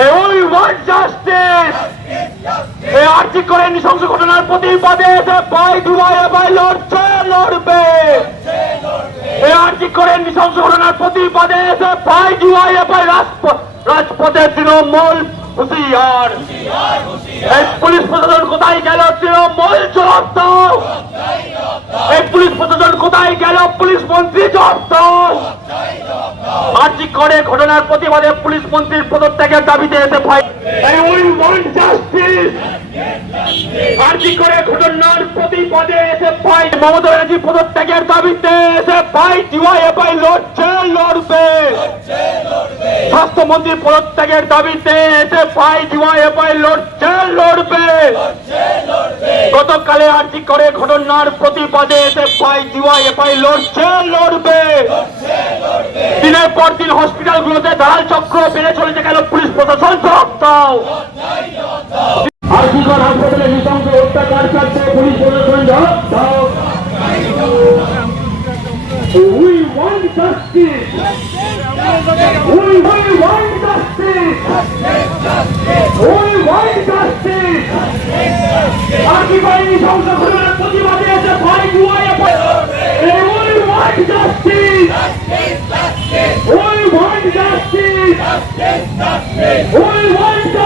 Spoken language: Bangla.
We want justice. এই আর্থিক করে নৃশংস ঘটনার প্রতিবাদে এসে ভাই ডিওয়াইএফআই লড়বে। এই আর্থিক করে নৃশংস ঘটনার প্রতিবাদে এসে ভাই ডিওয়াইএফআই রাজপথের তৃণমূল হুঁশিয়ার। এই পুলিশ প্রশাসন কোথায় গেল? তৃণমূল জবাব দাও। এই পুলিশ প্রশাসন কোথায় গেল? পুলিশ মন্ত্রী জবাব দাও। আর্থিক করে ঘটনার প্রতিবাদে পুলিশ মন্ত্রীর পদত্যাগের দাবিতে এসে ভাই আর্থিক করে ঘটনার প্রতিবাদে এসে ভাই মমতা ব্যানার্জি পদত্যাগের দাবিতে এসে ভাই ডিওয়াইএফআই লড়বে। স্বাস্থ্যমন্ত্রীর পদত্যাগের দাবিতে এসে ভাই ডিওয়াইএফআই লড়বে। গতকালে আর্থিক করে ঘটনার প্রতিবাদে এসে ভাই ডিওয়াইএফআই লড়বে। দিনের পর দিন হসপিটালগুলোতে দালাল চক্র বেড়ে চলেছে কেন? পুলিশ প্রশাসন জবাব দাও। আর্থিক হাসপাতালে নৃশংস অত্যাচার চাচ্ছে, পুলিশ প্রশাসন জবাব দাও। We want justice. We want justice. We want justice. আর্থিক নৃশংস ঘটনার প্রতিবাদে এসে ভাই DYFI We want justice. We want justice. We want justice.